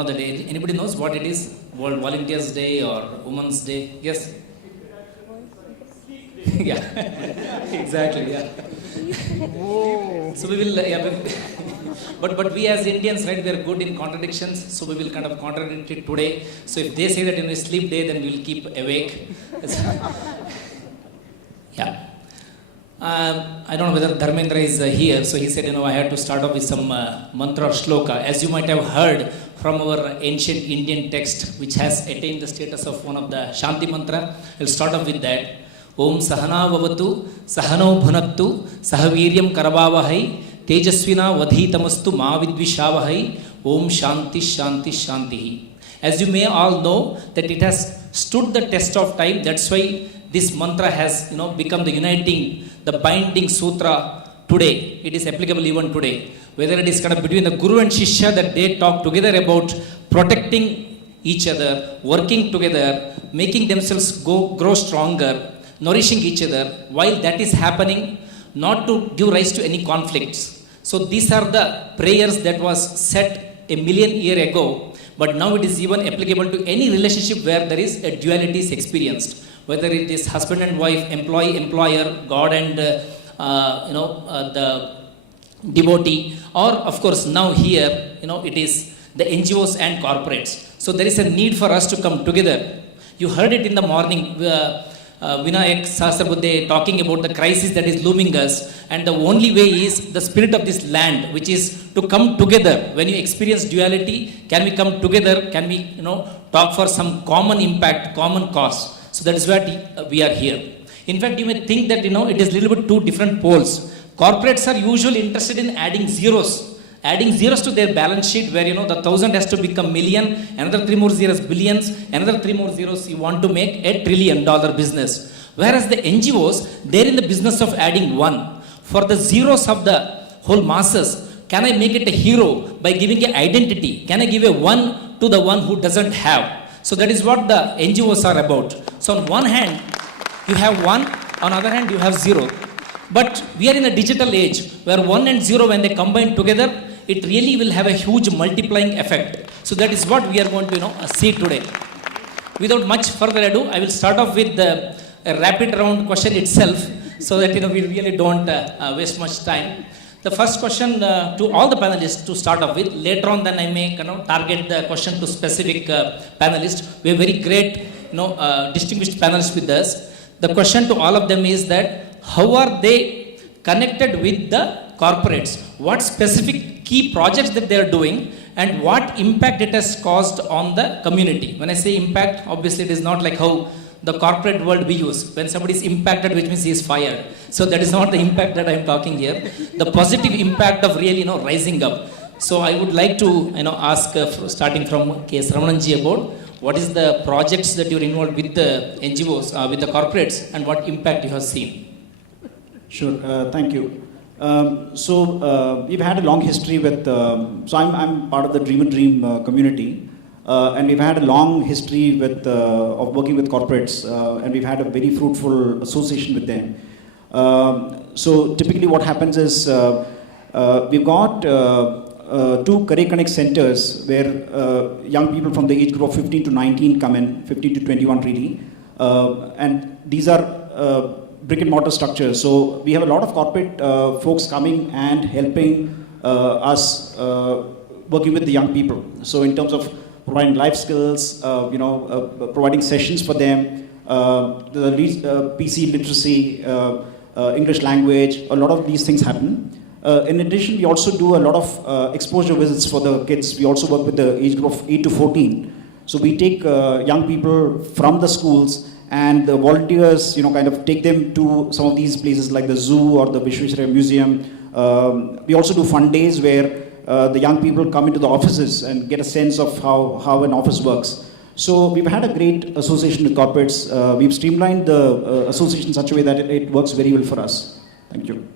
of the day. Anybody knows what it is? World Volunteers Day or Women's Day? Yes? Yeah, exactly, yeah. So we will, but we as Indians, right, we are good in contradictions, so we will kind of contradict it today. So if they say that in a sleep day, then we will keep awake. Yeah. I don't know whether Dharmendra is here, so he said, I had to start off with some mantra or shloka. As you might have heard from our ancient Indian text, which has attained the status of one of the Shanti mantra, I'll start off with that. Om Sahana Vavatu, Sahano Bhunaktu, Sahaviryam Karavavahai, Tejasvina Vadhitamastu Ma Vidvishavahai, Om Shanti Shanti Shanti. As you may all know, that it has stood the test of time. That's why this mantra has, become the uniting, the binding sutra today. It is applicable even today. Whether it is kind of between the Guru and Shishya, that they talk together about protecting each other, working together, making themselves grow stronger, nourishing each other. While that is happening, not to give rise to any conflicts. So these are the prayers that was set a million years ago. But now it is even applicable to any relationship where there is a duality is experienced. Whether it is husband and wife, employee, employer, God and the devotee, or of course now here, it is the NGOs and corporates. So there is a need for us to come together. You heard it in the morning, Vinayak Sahasrabuddhe talking about the crisis that is looming us, and the only way is the spirit of this land, which is to come together. When you experience duality, can we come together? Can we, talk for some common impact, common cause? So that is why we are here. In fact, you may think that, it is a little bit two different poles. Corporates are usually interested in adding zeros to their balance sheet, where, the 1,000 has to become million, another 3 more zeros billions, another 3 more zeros you want to make $1 trillion business. Whereas the NGOs, they're in the business of adding one. For the zeros of the whole masses, can I make it a hero by giving an identity? Can I give a one to the one who doesn't have? So that is what the NGOs are about. So on one hand, you have one, on the other hand, you have zero. But we are in a digital age where 1 and 0, when they combine together, it really will have a huge multiplying effect. So that is what we are going to see today. Without much further ado, I will start off with a rapid round question itself, so that we really don't waste much time. The first question to all the panelists to start off with. Later on, then I may target the question to specific panelists. We have very great distinguished panelists with us. The question to all of them is that how are they connected with the corporates? What specific key projects that they are doing, and what impact it has caused on the community? When I say impact, obviously it is not like how the corporate world we use. When somebody is impacted, which means he is fired. So that is not the impact that I am talking here. The positive impact of really rising up. So I would like to ask starting from K.S. Ramananji about what is the projects that you are involved with the NGOs, with the corporates, and what impact you have seen. Sure, thank you. We've had a long history with, I'm part of the Dream and Dream community, and we've had a long history with, of working with corporates, and we've had a very fruitful association with them. So typically what happens is, we've got 2 Career Connect centers where young people from the age group of 15 to 19 come in, 15 to 21 really, and these are brick and mortar structure. So we have a lot of corporate folks coming and helping us working with the young people. So in terms of providing life skills, providing sessions for them, the PC literacy, English language, a lot of these things happen. In addition, we also do a lot of exposure visits for the kids. We also work with the age group of 8 to 14. So we take young people from the schools, and the volunteers, kind of take them to some of these places like the zoo or the Vishweshwaraya Museum. We also do fun days where the young people come into the offices and get a sense of how an office works. So we've had a great association with corporates. We've streamlined the association in such a way that it works very well for us. Thank you.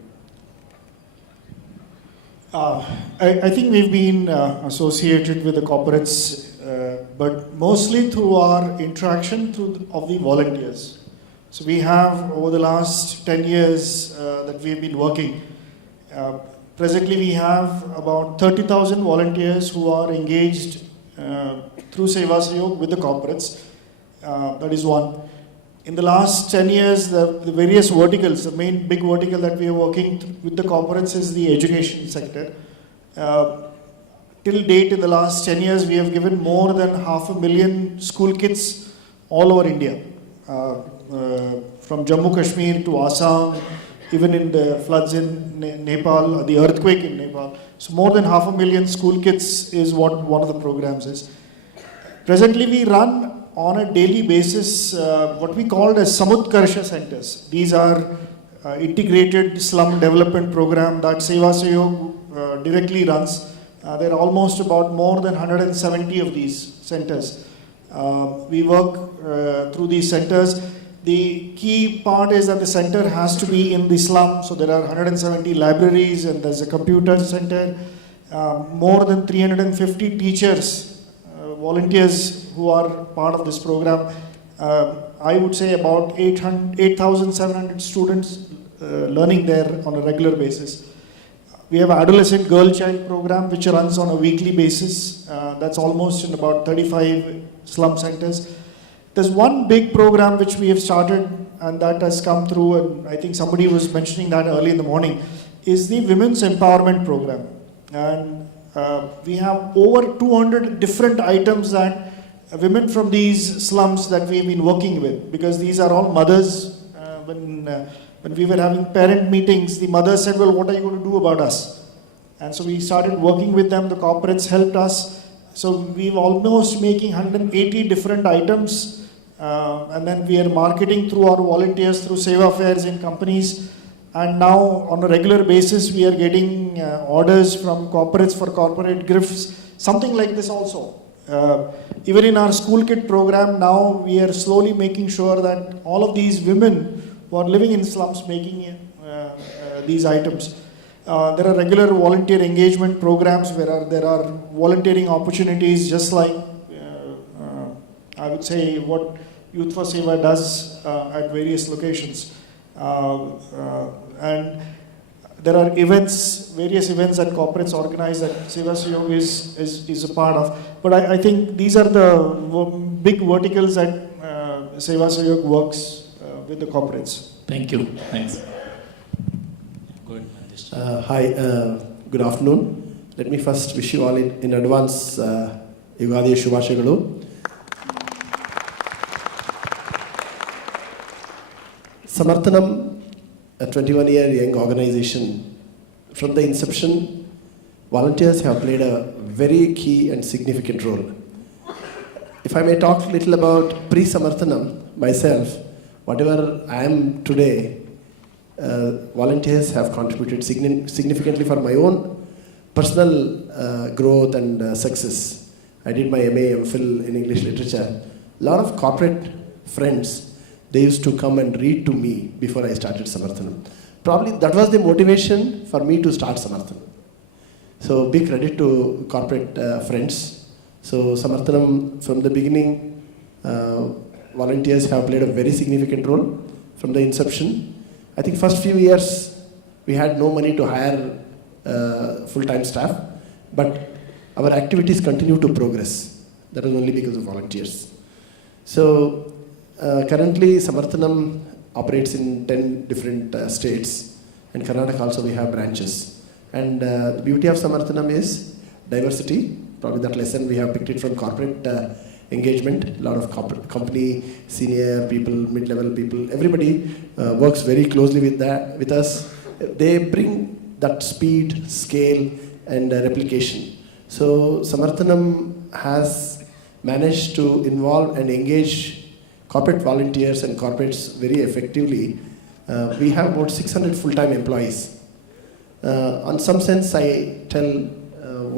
I think we've been associated with the corporates, but mostly through our interaction of the volunteers. So we have, over the last 10 years that we've been working, presently we have about 30,000 volunteers who are engaged through Seva Sahayog with the corporates. That is one. In the last 10 years, the various verticals, the main big vertical that we are working with the corporates is the education sector. Till date, in the last 10 years, we have given more than 500,000 school kits all over India. From Jammu Kashmir to Assam, even in the floods in Nepal, the earthquake in Nepal. So more than 500,000 school kits is what one of the programs is. Presently, we run on a daily basis what we call as Samutkarsha centers. These are integrated slum development program that Seva Sahayog directly runs. There are almost about more than 170 of these centers. We work through these centers. The key part is that the center has to be in the slum. So there are 170 libraries and there's a computer center. More than 350 teachers, volunteers who are part of this program. I would say about 8,700 students learning there on a regular basis. We have an adolescent girl-child program which runs on a weekly basis. That's almost in about 35 slum centers. There's one big program which we have started and that has come through, and I think somebody was mentioning that early in the morning, is the Women's Empowerment Program. And we have over 200 different items that women from these slums that we've been working with, because these are all mothers. When we were having parent meetings, the mother said, well, what are you going to do about us? And so we started working with them. The corporates helped us. So we've almost making 180 different items. And then we are marketing through our volunteers, through Seva fairs in companies. And now on a regular basis, we are getting orders from corporates for corporate gifts. Something like this also. Even in our school kit program, now we are slowly making sure that all of these women who are living in slums making these items. There are regular volunteer engagement programs where there are volunteering opportunities, just like I would say what Youth for Seva does at various locations. And there are events, various events that corporates organize that Seva Sahayog is a part of. But I think these are the big verticals that Seva Sahayog works with the corporates. Thank you. Thanks. Good. Hi, good afternoon. Let me first wish you all in advance Yugadi Shubhashagalu. Samarthanam, a 21-year young organization, from the inception, volunteers have played a very key and significant role. If I may talk a little about pre-Samarthanam, myself, whatever I am today, volunteers have contributed significantly for my own personal growth and success. I did my MA, MPhil in English literature. A lot of corporate friends, they used to come and read to me before I started Samarthanam. Probably that was the motivation for me to start Samarthanam. So big credit to corporate friends. So Samarthanam, from the beginning, volunteers have played a very significant role from the inception. I think first few years we had no money to hire full-time staff, but our activities continue to progress. That was only because of volunteers. So currently Samarthanam operates in 10 different states, and Karnataka also we have branches. And the beauty of Samarthanam is diversity. Probably that lesson we have picked it from corporate engagement. A lot of company, senior people, mid-level people, everybody works very closely with us. They bring that speed, scale, and replication. So Samarthanam has managed to involve and engage corporate volunteers and corporates very effectively. We have about 600 full-time employees. On some sense, I tell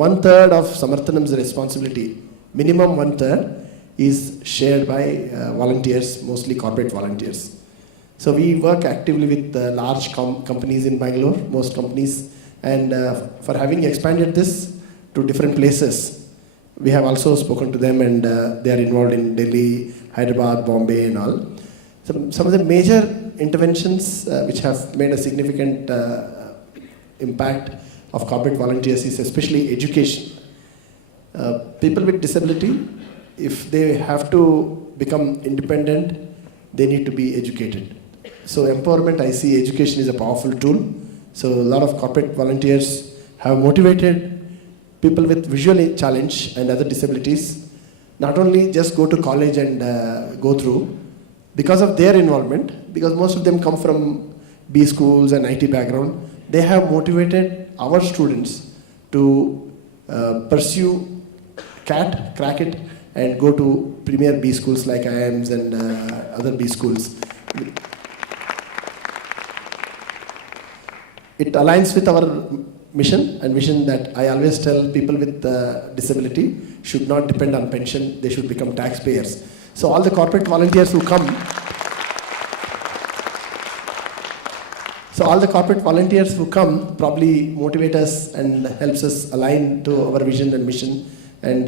1/3 of Samarthanam's responsibility, minimum 1/3, is shared by volunteers, mostly corporate volunteers. So we work actively with large companies in Bangalore, most companies, and for having expanded this to different places, we have also spoken to them, and they are involved in Delhi, Hyderabad, Bombay and all. Some of the major interventions which have made a significant impact of corporate volunteers is especially education. people with disability, if they have to become independent, they need to be educated. So empowerment, I see education is a powerful tool. So a lot of corporate volunteers have motivated people with visual challenge and other disabilities, not only just go to college and go through, because of their involvement, because most of them come from B schools and IT background, they have motivated our students to pursue CAT, crack it, and go to premier B schools like IIMs and other B schools. It aligns with our mission and vision that I always tell people with disability should not depend on pension, they should become taxpayers. So all the corporate volunteers who come, probably motivate us and helps us align to our vision and mission and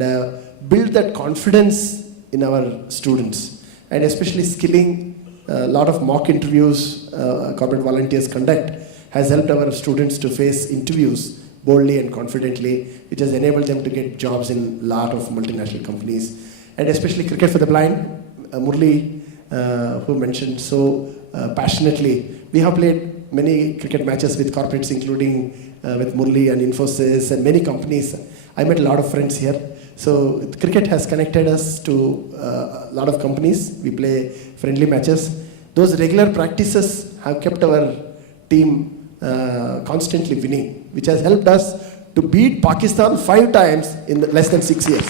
build that confidence in our students, and especially skilling. A lot of mock interviews corporate volunteers conduct has helped our students to face interviews boldly and confidently, which has enabled them to get jobs in a lot of multinational companies. And especially Cricket for the Blind, Murli, who mentioned so passionately. We have played many cricket matches with corporates, including with Murli and Infosys and many companies. I met a lot of friends here. So cricket has connected us to a lot of companies. We play friendly matches. Those regular practices have kept our team constantly winning, which has helped us to beat Pakistan 5 times in less than 6 years.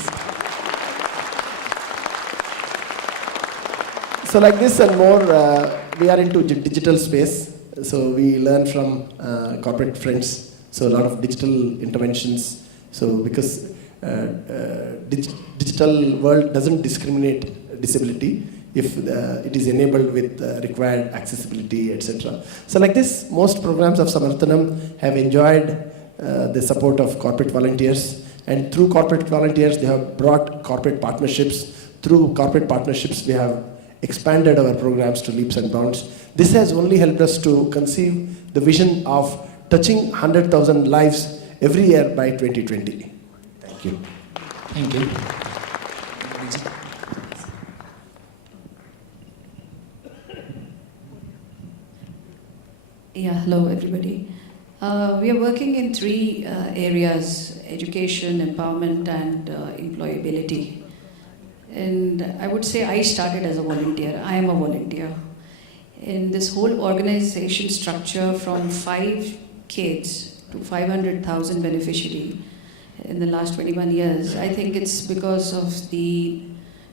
So like this and more, we are into digital space. So we learn from corporate friends. So a lot of digital interventions. So because digital world doesn't discriminate disability if it is enabled with required accessibility, etc. So like this, most programs of Samarthanam have enjoyed the support of corporate volunteers, and through corporate volunteers they have brought corporate partnerships. Through corporate partnerships we have expanded our programs to leaps and bounds. This has only helped us to conceive the vision of touching 100,000 lives every year by 2020. Thank you. Thank you. Yeah, hello everybody. We are working in 3 areas: education, empowerment, and employability. And I would say I started as a volunteer. I am a volunteer. In this whole organization structure, from 5 kids to 500,000 beneficiaries in the last 21 years, I think it's because of the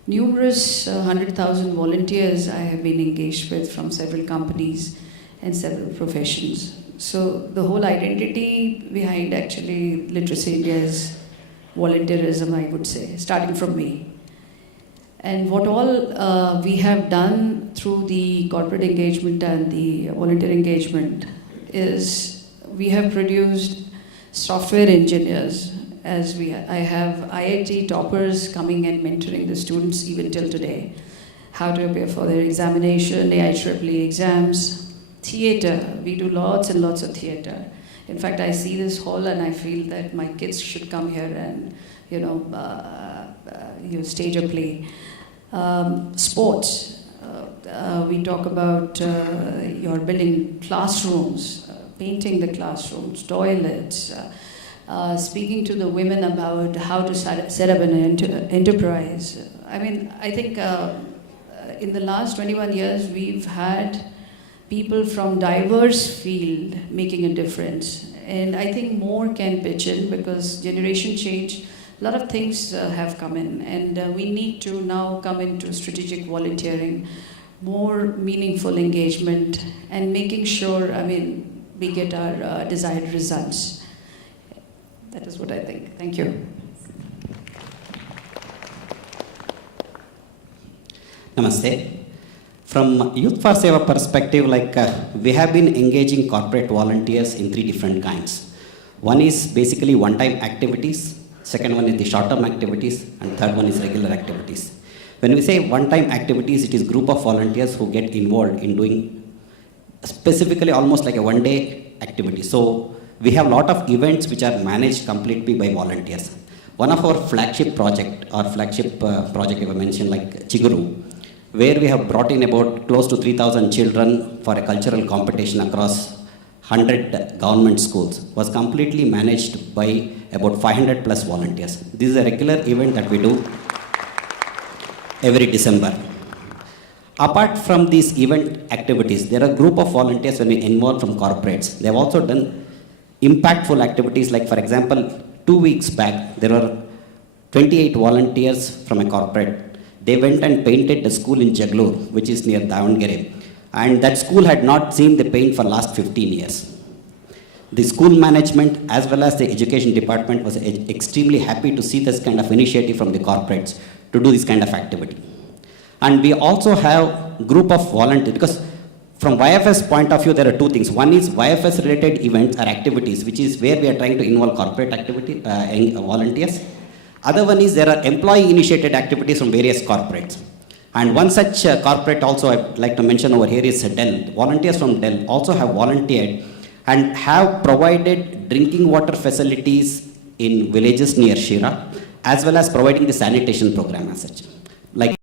numerous 100,000 volunteers I have been engaged with from several companies and several professions. So the whole identity behind actually Literacy India is volunteerism, I would say, starting from me. And what all we have done through the corporate engagement and the volunteer engagement is we have produced software engineers. I have IIT toppers coming and mentoring the students even till today. How to prepare for their examination, IEEE exams, theatre. We do lots and lots of theatre. In fact, I see this hall and I feel that my kids should come here and, stage a play. Sports. We talk about your building classrooms, painting the classrooms, toilets, speaking to the women about how to set up an enterprise. I mean, I think in the last 21 years, we've had people from diverse field making a difference. And I think more can pitch in because generation change, a lot of things have come in. And we need to now come into strategic volunteering, more meaningful engagement, and making sure, we get our desired results. That is what I think. Thank you. Namaste. From Youth for Seva perspective, we have been engaging corporate volunteers in 3 different kinds. One is basically one-time activities, second one is the short-term activities, and third one is regular activities. When we say one-time activities, it is group of volunteers who get involved in doing specifically almost like a one-day activity. So we have a lot of events which are managed completely by volunteers. One of our flagship project, if I mention like Chiguru, where we have brought in about close to 3,000 children for a cultural competition across 100 government schools, was completely managed by about 500 plus volunteers. This is a regular event that we do every December. Apart from these event activities, there are a group of volunteers when we involve from corporates. They have also done impactful activities, like for example, 2 weeks back, there were 28 volunteers from a corporate. They went and painted the school in Jaglur, which is near Davangere. And that school had not seen the paint for last 15 years. The school management as well as the education department was extremely happy to see this kind of initiative from the corporates to do this kind of activity. And we also have group of volunteers, because from YFS point of view, there are two things. One is YFS related events or activities, which is where we are trying to involve corporate activity, volunteers. Other one is there are employee initiated activities from various corporates. And one such corporate also I'd like to mention over here is Dell. Volunteers from Dell also have volunteered and have provided drinking water facilities in villages near Shira, as well as providing the sanitation program as such. Like